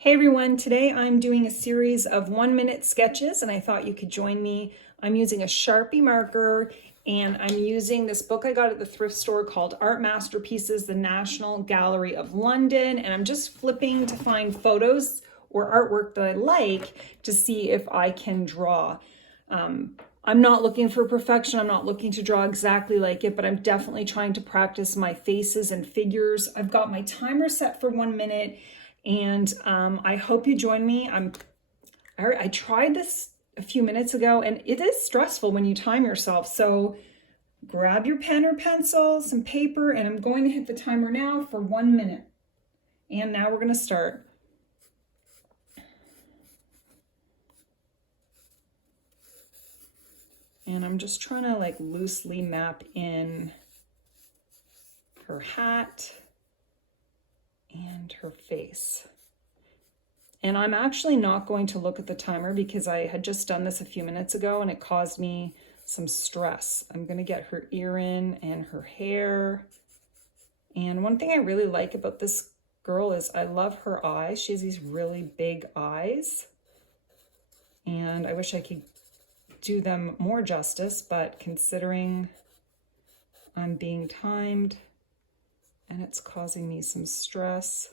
Hey everyone, today I'm doing a series of 1-minute sketches and I thought you could join me. I'm using a Sharpie marker and I'm using this book I got at the thrift store called Art Masterpieces, the National Gallery of London, and I'm just flipping to find photos or artwork that I like to see if I can draw. I'm not looking for perfection. I'm not looking to draw exactly like it, but I'm definitely trying to practice my faces and figures. I've got my timer set for 1 minute. And I hope you join me. I tried this a few minutes ago and it is stressful when you time yourself. So grab your pen or pencil, some paper, and I'm going to hit the timer now for 1 minute. And now we're going to start. And I'm just trying to like loosely map in her hat and her face. And I'm actually not going to look at the timer because I had just done this a few minutes ago and it caused me some stress. I'm going to get her ear in and her hair. And one thing I really like about this girl is I love her eyes. She has these really big eyes. And I wish I could do them more justice, but considering I'm being timed, and it's causing me some stress.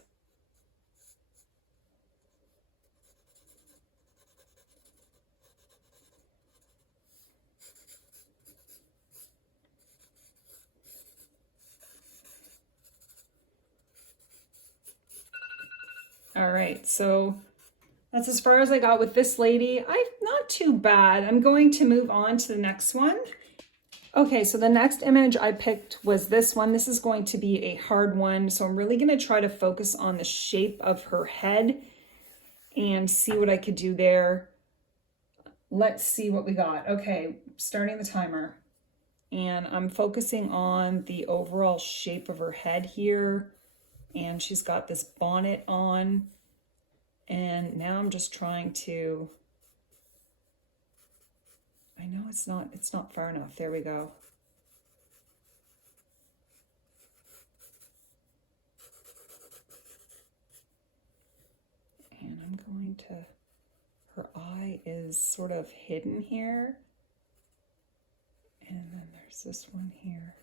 All right, so that's as far as I got with this lady. Not too bad. I'm going to move on to the next one. Okay, so the next image I picked was this one. This is going to be a hard one. So I'm really going to try to focus on the shape of her head and see what I could do there. Let's see what we got. Okay, starting the timer. And I'm focusing on the overall shape of her head here. And she's got this bonnet on. And now I'm just trying to, I know it's not far enough. There we go. And I'm going to, her eye is sort of hidden here. And then there's this one here.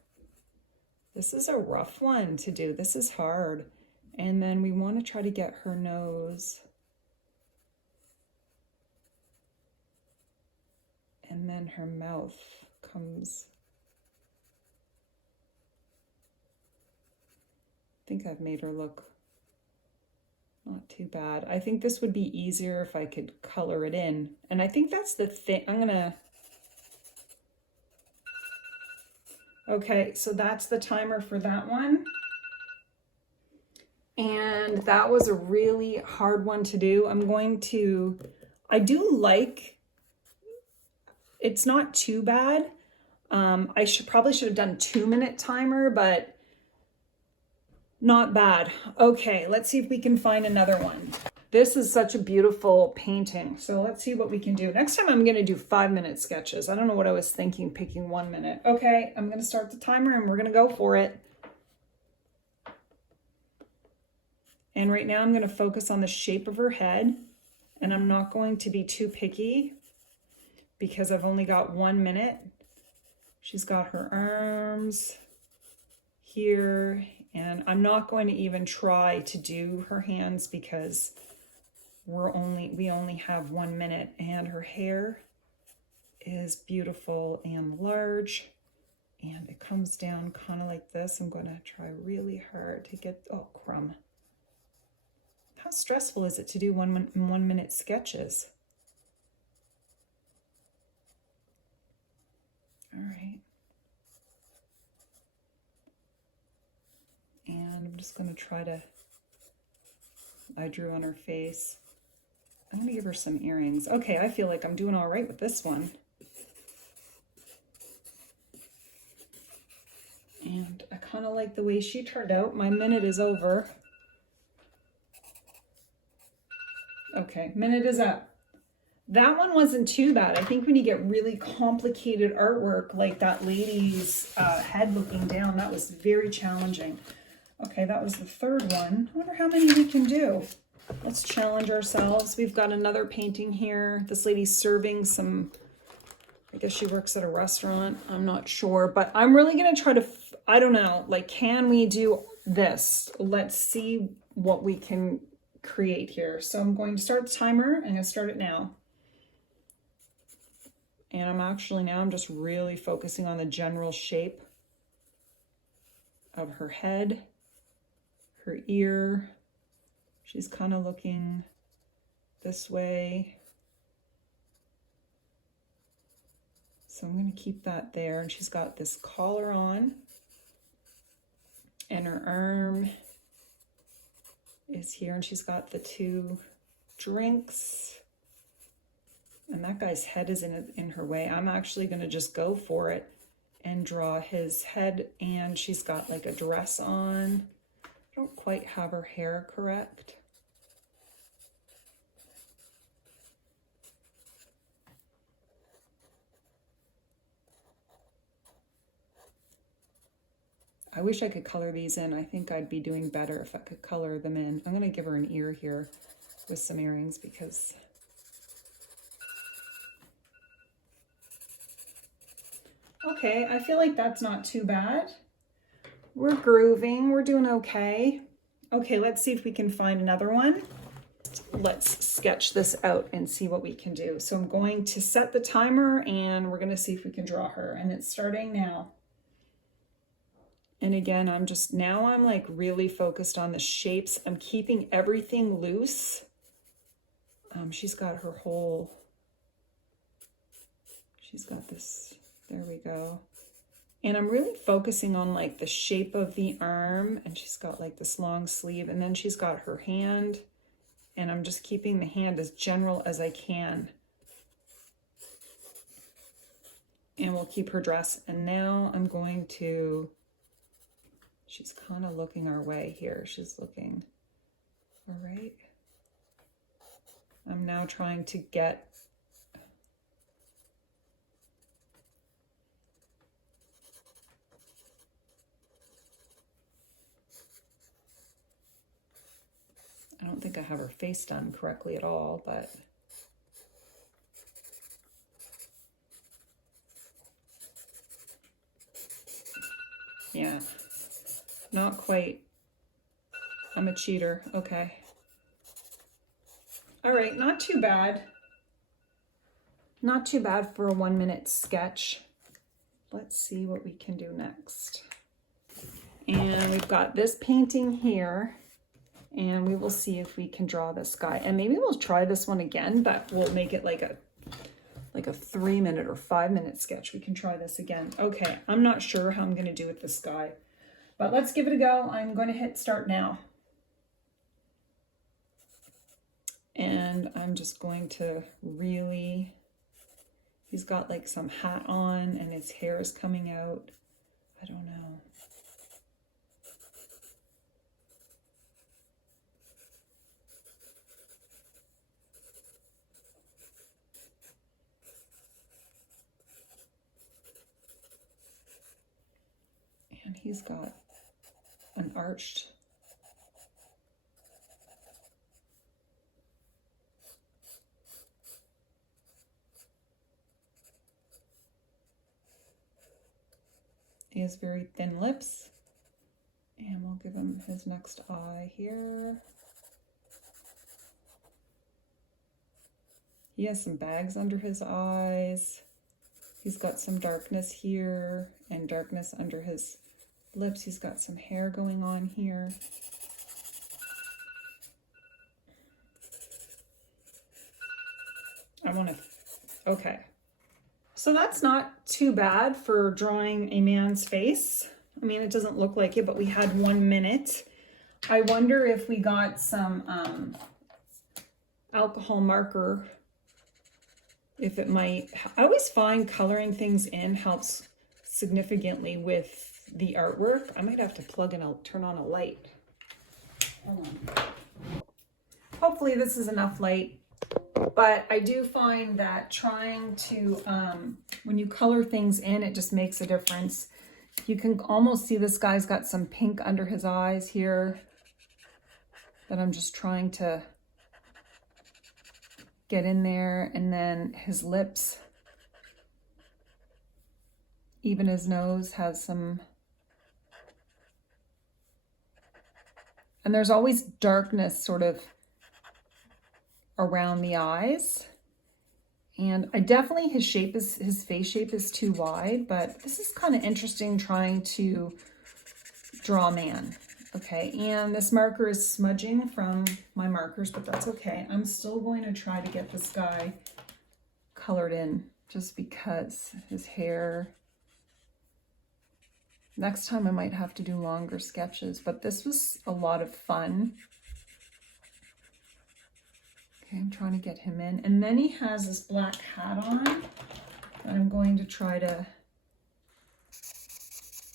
This is a rough one to do. This is hard. And then we want to try to get her nose. And then her mouth comes. I think I've made her look not too bad. I think this would be easier if I could color it in. And I think that's the thing. Okay, so that's the timer for that one. And that was a really hard one to do. I do like, it's not too bad. I probably should have done 2-minute timer, but not bad. Okay, let's see if we can find another one. This is such a beautiful painting. So let's see what we can do. Next time I'm going to do 5-minute sketches. I don't know what I was thinking picking 1 minute. Okay, I'm going to start the timer and we're going to go for it. And right now I'm going to focus on the shape of her head, and I'm not going to be too picky because I've only got 1 minute. She's got her arms here, and I'm not going to even try to do her hands because we only have 1 minute, and her hair is beautiful and large, and it comes down kind of like this. I'm going to try really hard to get, oh crumb. How stressful is it to do 1 minute sketches? All right. And I'm just going to try to, I drew on her face. I'm going to give her some earrings. Okay, I feel like I'm doing all right with this one. And I kind of like the way she turned out. My minute is over. Okay, minute is up. That one wasn't too bad. I think when you get really complicated artwork like that lady's head looking down, that was very challenging. Okay, that was the third one. I wonder how many we can do. Let's challenge ourselves. We've got another painting here. This lady's serving some, I guess she works at a restaurant. I'm not sure, but I'm really going to try to, I don't know, like, can we do this? Let's see what we can create here. So I'm going to start the timer. I'm going to start it now. And I'm just really focusing on the general shape of her head, her ear. She's kind of looking this way. So I'm going to keep that there. And she's got this collar on. And her arm is here. And she's got the two drinks. And that guy's head is in her way. I'm actually going to just go for it and draw his head. And she's got like a dress on. I don't quite have her hair correct. I wish I could color these in. I think I'd be doing better if I could color them in. I'm going to give her an ear here with some earrings because okay, I feel like that's not too bad. We're grooving, we're doing okay. Okay, let's see if we can find another one. Let's sketch this out and see what we can do. So I'm going to set the timer and we're going to see if we can draw her, and it's starting now. And again, I'm like really focused on the shapes. I'm keeping everything loose. She's got her whole, she's got this, there we go. And I'm really focusing on like the shape of the arm, and she's got like this long sleeve, and then she's got her hand, and I'm just keeping the hand as general as I can. And we'll keep her dress. And now I'm going to, she's kind of looking our way here. She's looking, all right. I'm now trying to get, I don't think I have her face done correctly at all, but yeah, not quite. I'm a cheater. Okay. All right, not too bad. Not too bad for a 1 minute sketch. Let's see what we can do next. And we've got this painting here, and we will see if we can draw this guy. And maybe we'll try this one again, but we'll make it like a 3 minute or 5 minute sketch. We can try this again. Okay, I'm not sure how I'm going to do with this guy, but let's give it a go. I'm going to hit start now. And I'm just going to really, he's got like some hat on and his hair is coming out. I don't know. And he's got an arched, he has very thin lips, and we'll give him his next eye here. He has some bags under his eyes. He's got some darkness here and darkness under his lips. He's got some hair going on here. Okay. So that's not too bad for drawing a man's face. I mean, it doesn't look like it, but we had 1 minute. I wonder if we got some alcohol marker, if it might. I always find coloring things in helps significantly with the artwork. I might have to plug in turn on a light. Hold on. Hopefully this is enough light. But I do find that trying to, when you color things in, it just makes a difference. You can almost see this guy's got some pink under his eyes here that I'm just trying to get in there, and then his lips, even his nose has some, and there's always darkness sort of around the eyes. And I definitely, his face shape is too wide, but this is kind of interesting trying to draw a man. Okay, and this marker is smudging from my markers, but that's okay. I'm still going to try to get this guy colored in just because his hair. Next time I might have to do longer sketches, but this was a lot of fun. Okay, I'm trying to get him in. And then he has this black hat on that I'm going to try to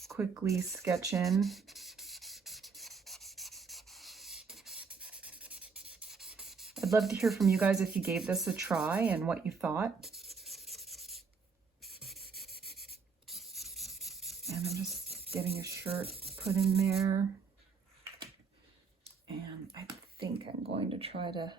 quickly sketch in. I'd love to hear from you guys if you gave this a try and what you thought. And I'm just getting a shirt put in there. And I think I'm going to try to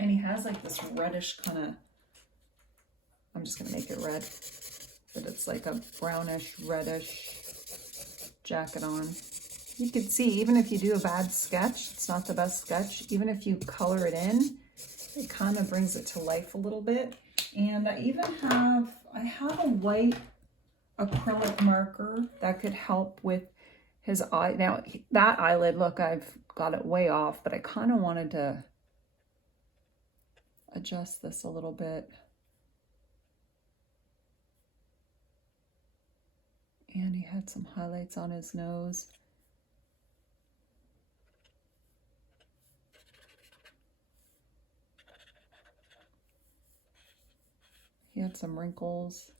and he has like this reddish kind of, I'm just gonna make it red, but it's like a brownish, reddish jacket on. You can see, even if you do a bad sketch, it's not the best sketch, even if you color it in, it kind of brings it to life a little bit. And I have a white acrylic marker that could help with his eye. Now that eyelid, look, I've got it way off, but I kind of wanted to adjust this a little bit. And he had some highlights on his nose. He had some wrinkles.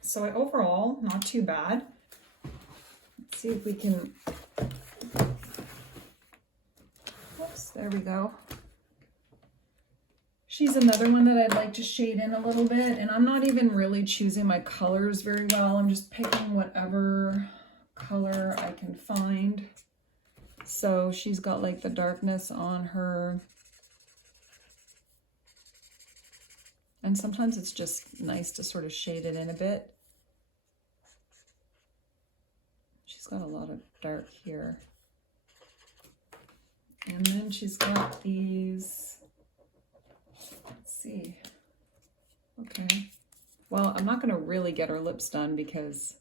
So overall, not too bad. Let's see if we can, whoops, there we go. She's another one that I'd like to shade in a little bit, and I'm not even really choosing my colors very well. I'm just picking whatever color I can find. So she's got like the darkness on her. And sometimes it's just nice to sort of shade it in a bit. She's got a lot of dark here. And then she's got these, let's see. Okay. Well, I'm not going to really get her lips done because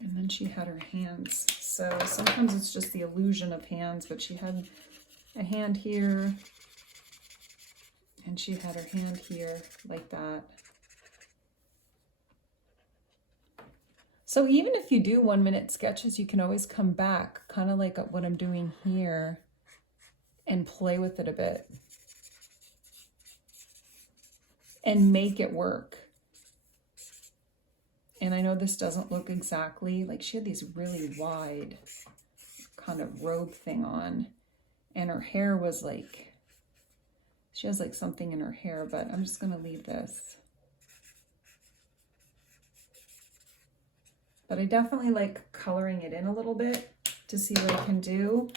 and then she had her hands. So sometimes it's just the illusion of hands, but she had a hand here and she had her hand here like that. So even if you do 1 minute sketches, you can always come back, kind of like what I'm doing here, and play with it a bit and make it work. And I know this doesn't look exactly like, she had these really wide kind of robe thing on, and her hair was like, she has like something in her hair, but I'm just gonna leave this. But I definitely like coloring it in a little bit to see what I can do.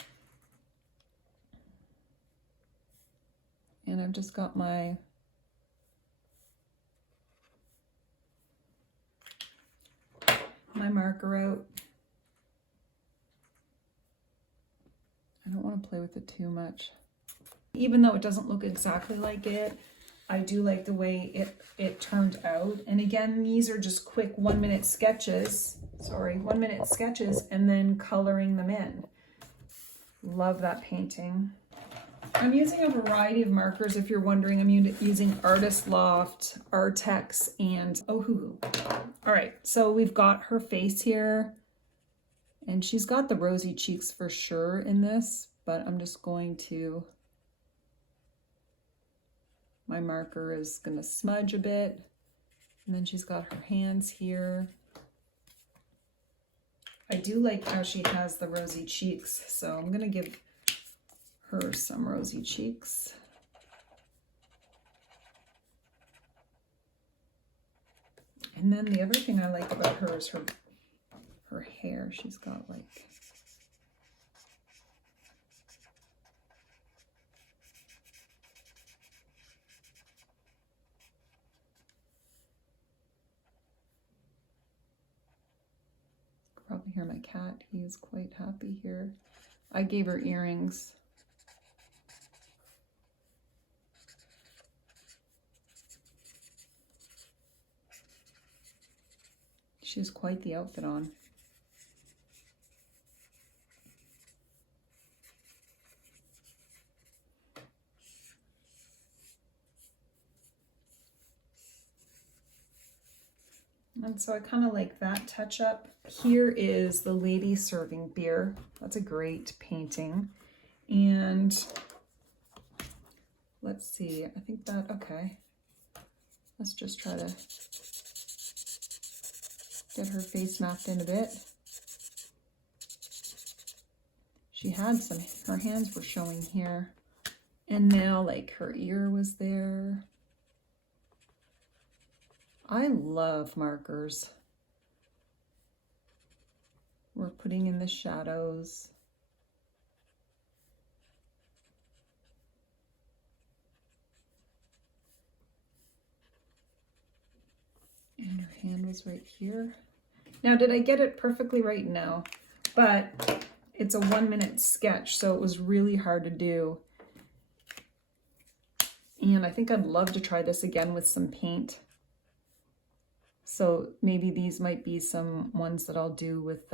And I've just got my marker out. I don't want to play with it too much. Even though it doesn't look exactly like it, I do like the way it turned out. And again, these are just quick 1 minute sketches. Sorry, 1 minute sketches, and then coloring them in. Love that painting. I'm using a variety of markers. If you're wondering, I'm using Artist Loft, Artex, and Ohuhu. All right, so we've got her face here, and she's got the rosy cheeks for sure in this, but I'm just going to, my marker is gonna smudge a bit, and then she's got her hands here. I do like how she has the rosy cheeks, so I'm gonna give her some rosy cheeks. And then the other thing I like about her is her hair. She's got like, probably hear my cat. He is quite happy here. I gave her earrings. She has quite the outfit on. And so I kind of like that touch up. Here is the lady serving beer. That's a great painting. And let's see, I think that, okay. Let's just try to get her face mapped in a bit. She had some, her hands were showing here. And now like her ear was there. I love markers. We're putting in the shadows. And her hand was right here. Now, did I get it perfectly right? No, but it's a 1 minute sketch, so it was really hard to do. And I think I'd love to try this again with some paint. So maybe these might be some ones that I'll do with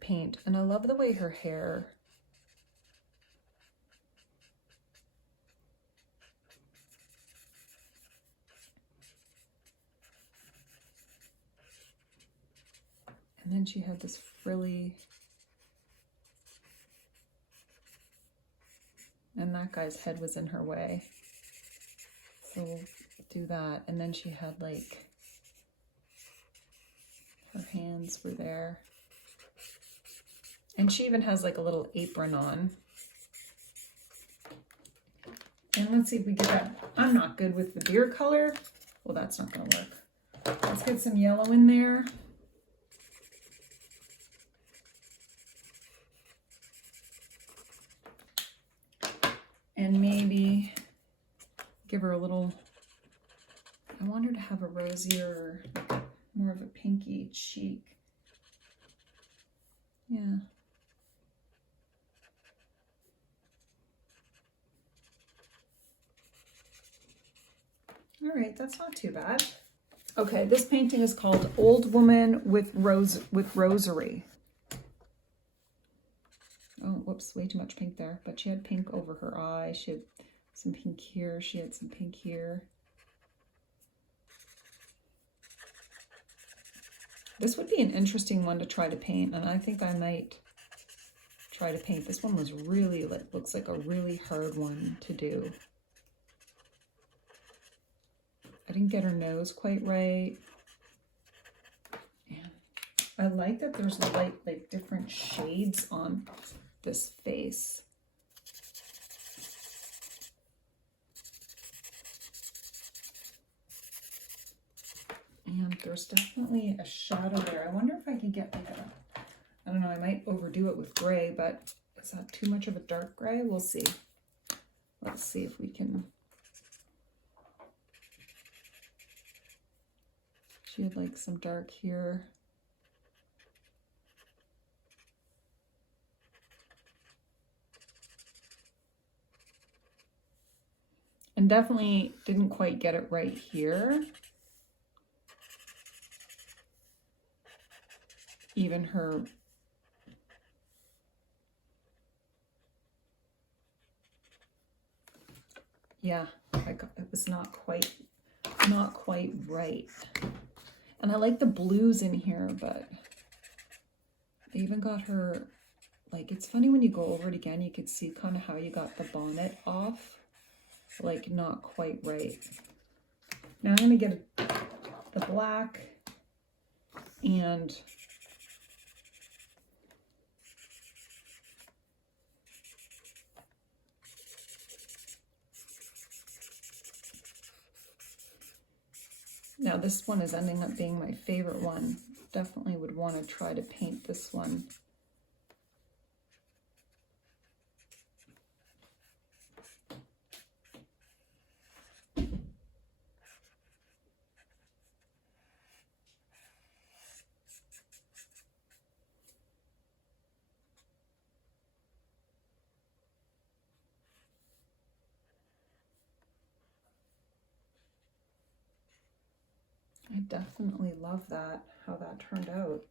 paint. And I love the way her hair, and then she had this frilly, and that guy's head was in her way. So we'll do that. And then she had like, her hands were there. And she even has like a little apron on. And let's see if we get that. I'm not good with the beer color. Well, that's not gonna work. Let's get some yellow in there. And maybe give her a little, I want her to have a rosier, more of a pinky cheek. Yeah. All right, that's not too bad. Okay, this painting is called Old Woman with Rosary. Oh, whoops, way too much pink there. But she had pink over her eye. She had some pink here. She had some pink here. This would be an interesting one to try to paint, and I think I might try to paint. This one was really, looks like a really hard one to do. I didn't get her nose quite right. And I like that there's like different shades on this face. And there's definitely a shadow there. I wonder if I could get like a, I don't know, I might overdo it with gray, but is that too much of a dark gray? We'll see. Let's see if we can. She had like some dark here. And definitely didn't quite get it right here. Even her yeah, it was not quite right. And I like the blues in here, but they even got her, like, it's funny when you go over it again, you could see kind of how you got the bonnet off, like not quite right. Now I'm gonna get the black and now this one is ending up being my favorite one. Definitely would want to try to paint this one. I definitely love that, how that turned out.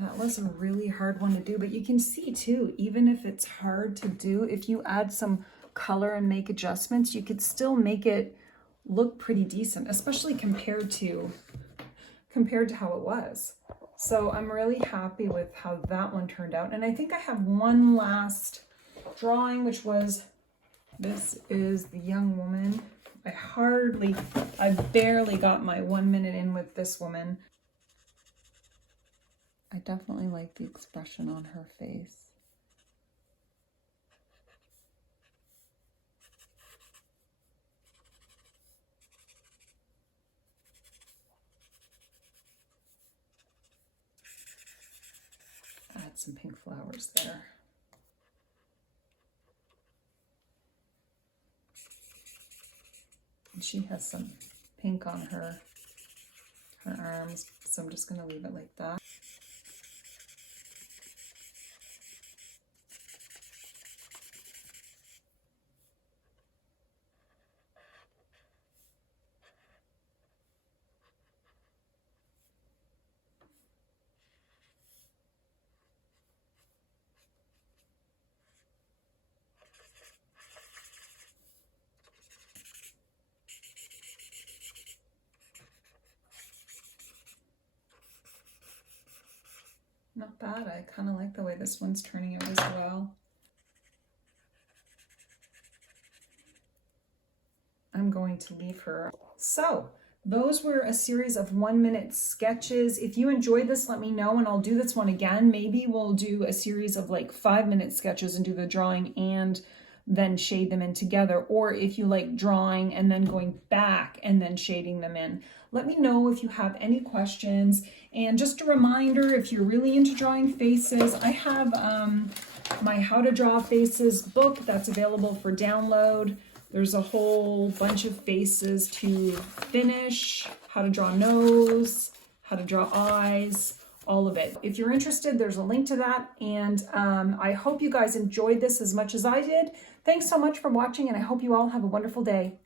That was a really hard one to do, but you can see too, even if it's hard to do, if you add some color and make adjustments, you could still make it look pretty decent, especially compared to how it was. So I'm really happy with how that one turned out. And I think I have one last drawing, which was, this is the young woman. I barely got my 1 minute in with this woman. I definitely like the expression on her face. Add some pink flowers there. And she has some pink on her arms, so I'm just going to leave it like that. Not bad. I kind of like the way this one's turning out as well. I'm going to leave her. So those were a series of 1 minute sketches. If you enjoyed this, let me know and I'll do this one again. Maybe we'll do a series of like 5 minute sketches and do the drawing and then shade them in together. Or if you like drawing and then going back and then shading them in. Let me know if you have any questions. And just a reminder, if you're really into drawing faces, I have my How to Draw Faces book that's available for download. There's a whole bunch of faces to finish, how to draw nose, how to draw eyes, all of it. If you're interested, there's a link to that. And I hope you guys enjoyed this as much as I did. Thanks so much for watching, and I hope you all have a wonderful day.